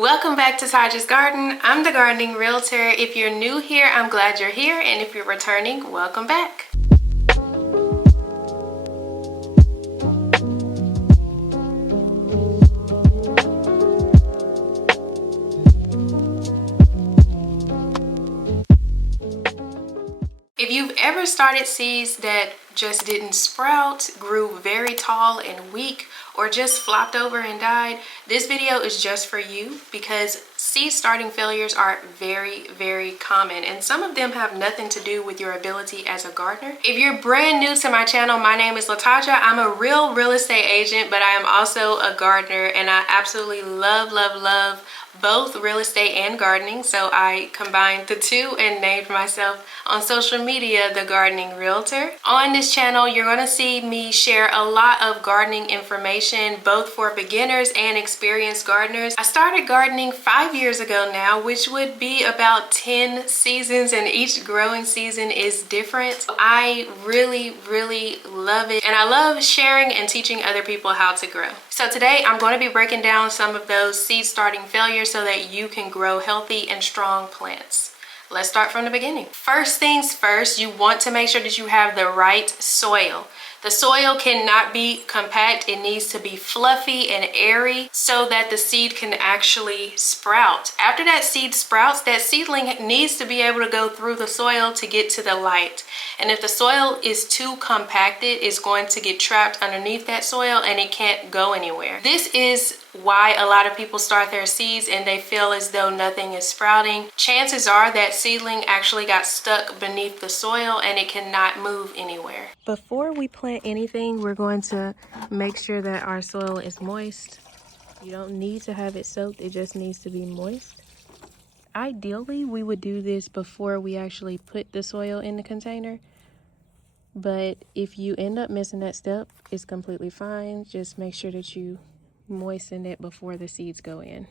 Welcome back to Taja's Garden. I'm the gardening realtor. If you're new here, I'm glad you're here, and if you're returning, welcome back. If you've ever started seeds that just didn't sprout, grew very tall and weak, or just flopped over and died, this video is just for you because seed starting failures are very common, and some of them have nothing to do with your ability as a gardener. If you're brand new to my channel, my name is LaTaja. I'm a real estate agent, but I am also a gardener, and I absolutely love both real estate and gardening, so I combined the two and named myself on social media the Gardening Realtor. On this channel, you're going to see me share a lot of gardening information, both for beginners and experienced gardeners. I started gardening 5 years ago now, which would be about 10 seasons, and each growing season is different. I really love it, and I love sharing and teaching other people how to grow. So today I'm going to be breaking down some of those seed starting failures so that you can grow healthy and strong plants. Let's start from the beginning. First things first, you want to make sure that you have the right soil. The soil cannot be compact. It needs to be fluffy and airy so that the seed can actually sprout. After that seed sprouts, that seedling needs to be able to go through the soil to get to the light. And if the soil is too compacted, it's going to get trapped underneath that soil and it can't go anywhere. This is why a lot of people start their seeds and they feel as though nothing is sprouting. Chances are that seedling actually got stuck beneath the soil and it cannot move anywhere. Before we plant anything, we're going to make sure that our soil is moist. You don't need to have it soaked, it just needs to be moist. Ideally, we would do this before we actually put the soil in the container. But if you end up missing that step, it's completely fine. Just make sure that you moisten it before the seeds go in.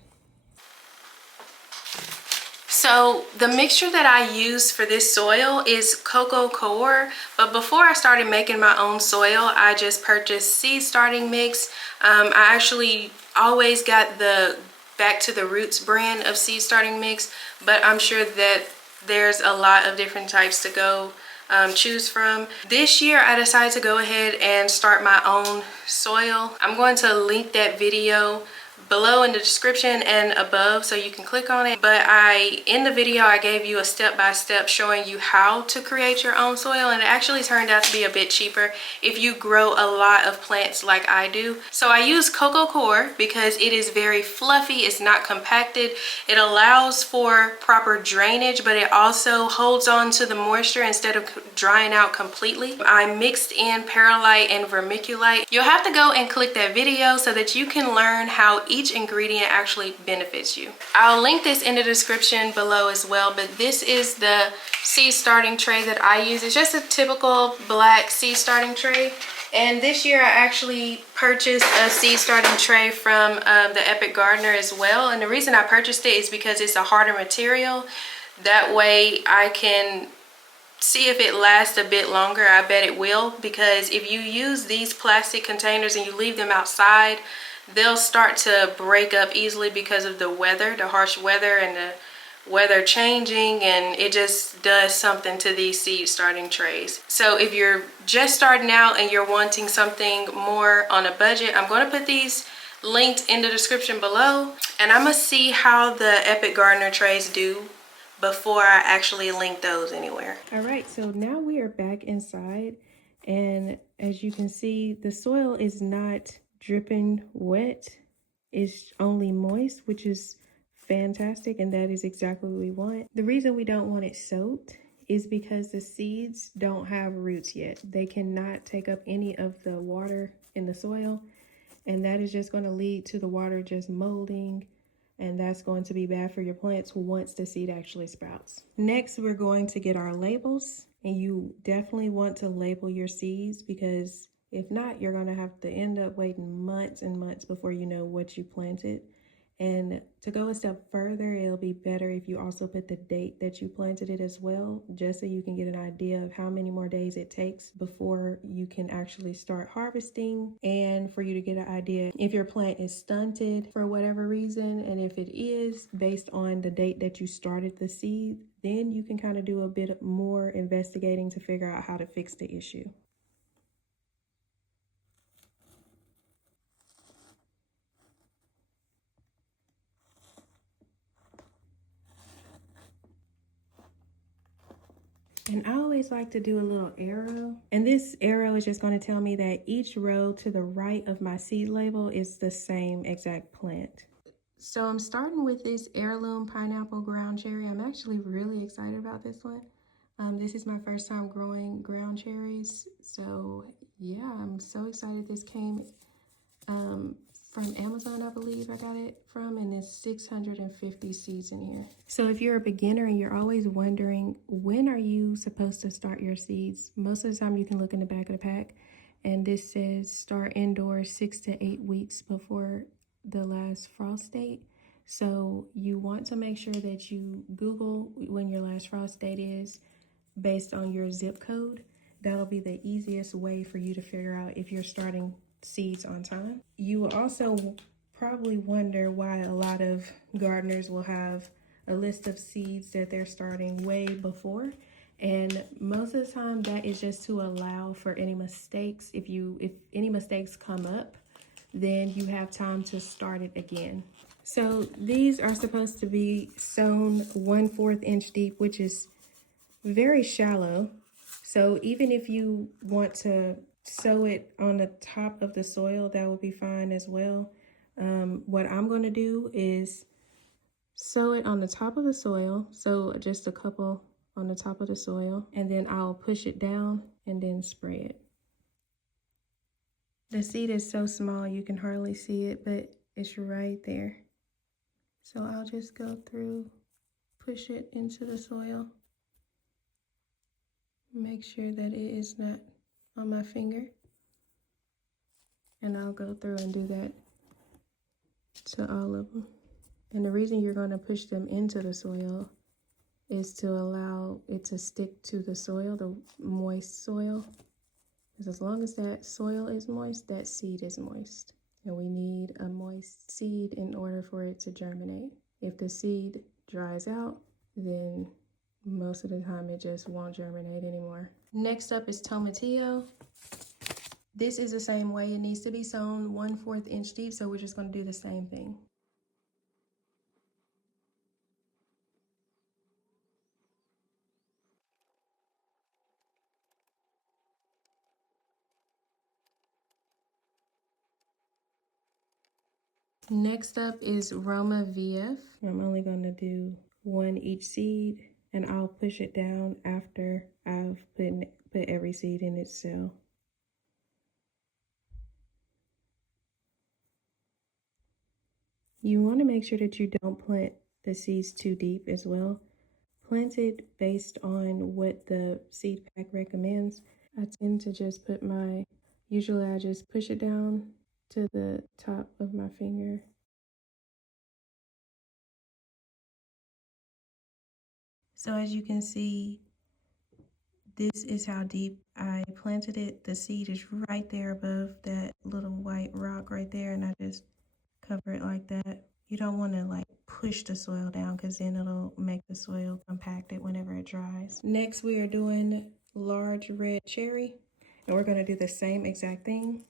So the mixture that I use for this soil is cocoa coir, but before I started making my own soil, I just purchased seed starting mix. I actually always got the Back to the Roots brand of seed starting mix, but I'm sure that there's a lot of different types to go choose from. This year I decided to go ahead and start my own soil. I'm going to link that video below in the description and above so you can click on it, but in the video I gave you a step-by-step showing you how to create your own soil, and it actually turned out to be a bit cheaper if you grow a lot of plants like I do. So I use cocoa coir because it is very fluffy, it's not compacted, it allows for proper drainage, but it also holds on to the moisture instead of drying out completely. I mixed in perlite and vermiculite. You'll have to go and click that video so that you can learn how each ingredient actually benefits you. I'll link this in the description below as well, but this is the seed starting tray that I use. It's just a typical black seed starting tray, and this year I actually purchased a seed starting tray from the Epic Gardener as well, and the reason I purchased it is because it's a harder material. That way I can see if it lasts a bit longer. I bet it will, because if you use these plastic containers and you leave them outside, they'll start to break up easily because of the weather, the harsh weather and the weather changing, and it just does something to these seed starting trays. So if you're just starting out and you're wanting something more on a budget, I'm going to put these linked in the description below, and I'm going to see how the Epic Gardener trays do before I actually link those anywhere. All right, so now we are back inside, and as you can see, the soil is not dripping wet, it's only moist, which is fantastic, and that is exactly what we want. The reason we don't want it soaked is because the seeds don't have roots yet. They cannot take up any of the water in the soil, and that is just going to lead to the water just molding, and that's going to be bad for your plants once the seed actually sprouts. Next, we're going to get our labels, and you definitely want to label your seeds, because if not, you're going to have to end up waiting months and months before you know what you planted. And to go a step further, it'll be better if you also put the date that you planted it as well, just so you can get an idea of how many more days it takes before you can actually start harvesting, and for you to get an idea if your plant is stunted for whatever reason. And if it is, based on the date that you started the seed, then you can kind of do a bit more investigating to figure out how to fix the issue. And I always like to do a little arrow. And this arrow is just going to tell me that each row to the right of my seed label is the same exact plant. So I'm starting with this heirloom pineapple ground cherry. I'm actually really excited about this one. This is my first time growing ground cherries. So yeah, I'm so excited. This came from Amazon, I believe I got it from, and there's 650 seeds in here. So if you're a beginner and you're always wondering, when are you supposed to start your seeds? Most of the time you can look in the back of the pack, and this says start indoors 6 to 8 weeks before the last frost date. So you want to make sure that you Google when your last frost date is based on your zip code. That'll be the easiest way for you to figure out if you're starting seeds on time. You will also probably wonder why a lot of gardeners will have a list of seeds that they're starting way before. And most of the time that is just to allow for any mistakes. If any mistakes come up, then you have time to start it again. So these are supposed to be sown 1/4 inch deep, which is very shallow. So even if you want to sow it on the top of the soil, that will be fine as well. What I'm going to do is sow it on the top of the soil. So just a couple on the top of the soil, and then I'll push it down and then spray it. The seed is so small you can hardly see it, but it's right there. So I'll just go through, push it into the soil. Make sure that it is not on my finger. And I'll go through and do that to all of them. And the reason you're going to push them into the soil is to allow it to stick to the soil, the moist soil. Because as long as that soil is moist, that seed is moist. And we need a moist seed in order for it to germinate. If the seed dries out, then most of the time it just won't germinate anymore. Next up is tomatillo. This is the same way. It needs to be sown 1/4 inch deep, so we're just going to do the same thing. Next up is Roma VF. I'm only going to do one each seed, and I'll push it down after I've put every seed in its cell. You want to make sure that you don't plant the seeds too deep as well. Plant it based on what the seed pack recommends. I tend to just usually I just push it down to the top of my finger. So as you can see, this is how deep I planted it. The seed is right there above that little white rock right there, and I just cover it like that. You don't want to like push the soil down, because then it'll make the soil compacted whenever it dries. Next, we are doing large red cherry, and we're going to do the same exact thing.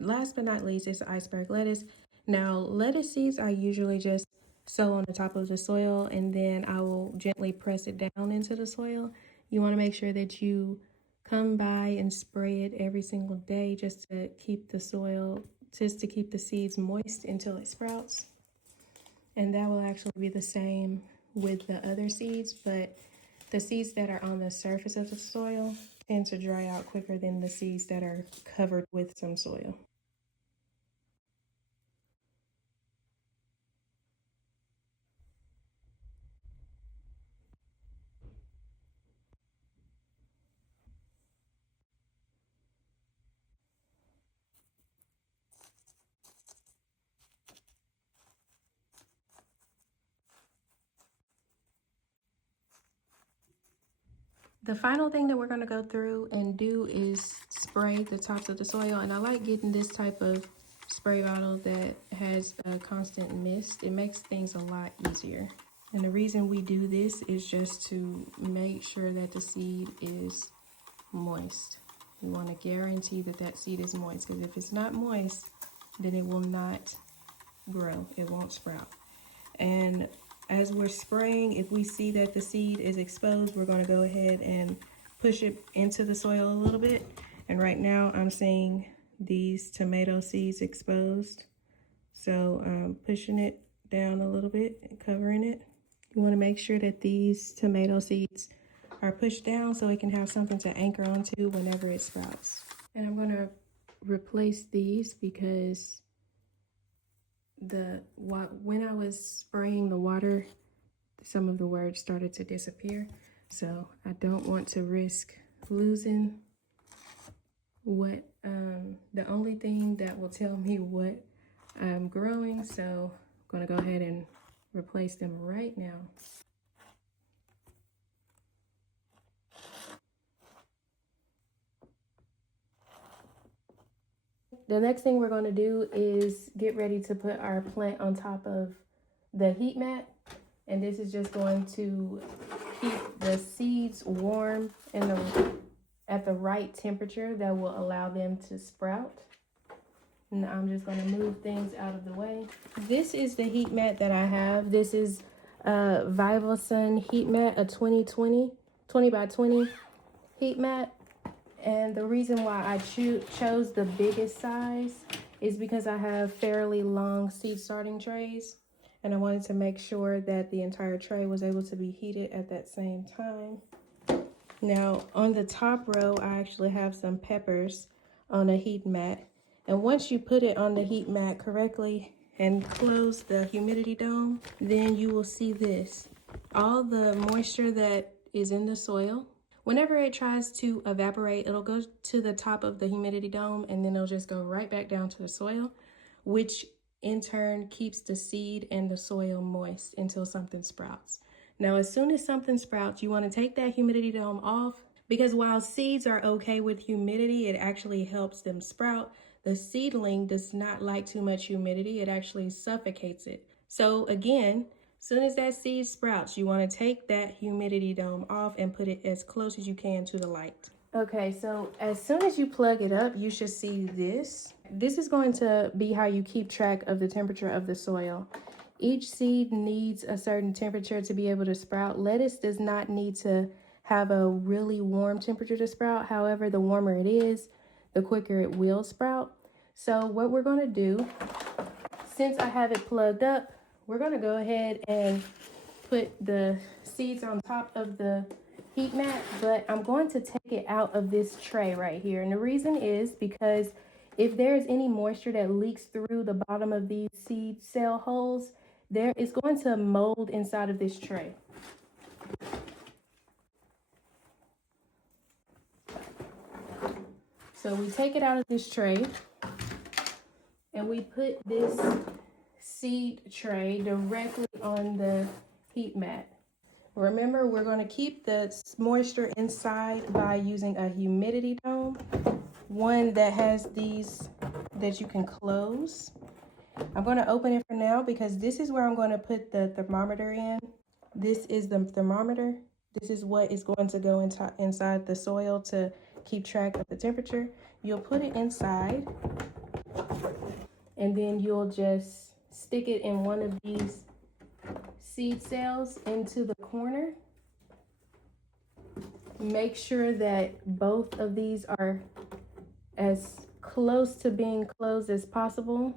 Last but not least is iceberg lettuce. Now, lettuce seeds I usually just sow on the top of the soil, and then I will gently press it down into the soil. You want to make sure that you come by and spray it every single day, just to keep the seeds moist until it sprouts. And that will actually be the same with the other seeds, but the seeds that are on the surface of the soil tend to dry out quicker than the seeds that are covered with some soil. The final thing that we're going to go through and do is spray the tops of the soil. And I like getting this type of spray bottle that has a constant mist. It makes things a lot easier. And the reason we do this is just to make sure that the seed is moist. We want to guarantee that that seed is moist, because if it's not moist, then it will not grow. It won't sprout. And as we're spraying, if we see that the seed is exposed, we're going to go ahead and push it into the soil a little bit. And right now I'm seeing these tomato seeds exposed. So I'm pushing it down a little bit and covering it. You want to make sure that these tomato seeds are pushed down so it can have something to anchor onto whenever it sprouts. And I'm going to replace these because when I was spraying the water, some of the words started to disappear. So I don't want to risk losing what the only thing that will tell me what I'm growing. So I'm going to go ahead and replace them right now. The next thing we're going to do is get ready to put our plant on top of the heat mat. And this is just going to keep the seeds warm and at the right temperature that will allow them to sprout. And I'm just going to move things out of the way. This is the heat mat that I have. This is a Vival Sun heat mat, a 20 by 20 heat mat. And the reason why I chose the biggest size is because I have fairly long seed starting trays. And I wanted to make sure that the entire tray was able to be heated at that same time. Now, on the top row, I actually have some peppers on a heat mat. And once you put it on the heat mat correctly and close the humidity dome, then you will see this. All the moisture that is in the soil, whenever it tries to evaporate, it'll go to the top of the humidity dome and then it'll just go right back down to the soil, which in turn keeps the seed and the soil moist until something sprouts. Now, as soon as something sprouts, you want to take that humidity dome off, because while seeds are okay with humidity, it actually helps them sprout. The seedling does not like too much humidity. It actually suffocates it. So again, as soon as that seed sprouts, you want to take that humidity dome off and put it as close as you can to the light. Okay, so as soon as you plug it up, you should see this. This is going to be how you keep track of the temperature of the soil. Each seed needs a certain temperature to be able to sprout. Lettuce does not need to have a really warm temperature to sprout. However, the warmer it is, the quicker it will sprout. So what we're going to do, since I have it plugged up, we're going to go ahead and put the seeds on top of the heat mat, but I'm going to take it out of this tray right here. And the reason is because if there's any moisture that leaks through the bottom of these seed cell holes, there is going to mold inside of this tray. So we take it out of this tray and we put this seed tray directly on the heat mat. Remember, we're going to keep the moisture inside by using a humidity dome, one that has these that you can close. I'm going to open it for now because this is where I'm going to put the thermometer in. This is the thermometer. This is what is going to go inside the soil to keep track of the temperature. You'll put it inside and then you'll just stick it in one of these seed cells into the corner. Make sure that both of these are as close to being closed as possible.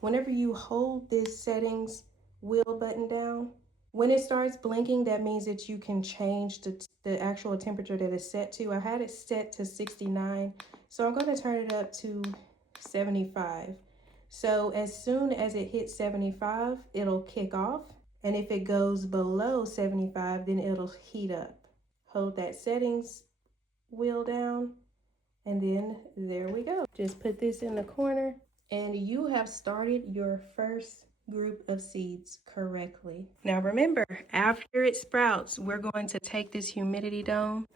Whenever you hold this settings wheel button down, when it starts blinking, that means that you can change the actual temperature that it's set to. I had it set to 69, so I'm going to turn it up to 75. So as soon as it hits 75, it'll kick off. And if it goes below 75, then it'll heat up. Hold that settings wheel down, and then there we go. Just put this in the corner, and you have started your first group of seeds correctly. Now remember, after it sprouts, we're going to take this humidity dome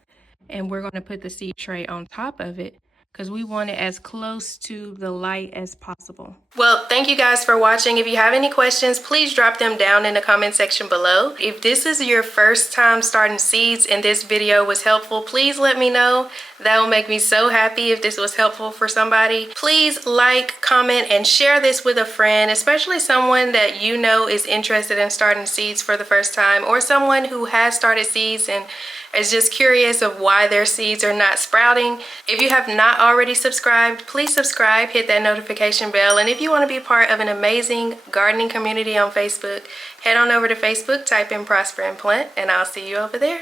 and we're going to put the seed tray on top of it because we want it as close to the light as possible. Well, thank you guys for watching. If you have any questions, please drop them down in the comment section below. If this is your first time starting seeds and this video was helpful, please let me know. That will make me so happy if this was helpful for somebody. Please like, comment, and share this with a friend, especially someone that you know is interested in starting seeds for the first time, or someone who has started seeds and is just curious of why their seeds are not sprouting. If you have not already subscribed, please subscribe, hit that notification bell, and if you want to be part of an amazing gardening community on Facebook, head on over to Facebook, type in Prosper and Plant, and I'll see you over there.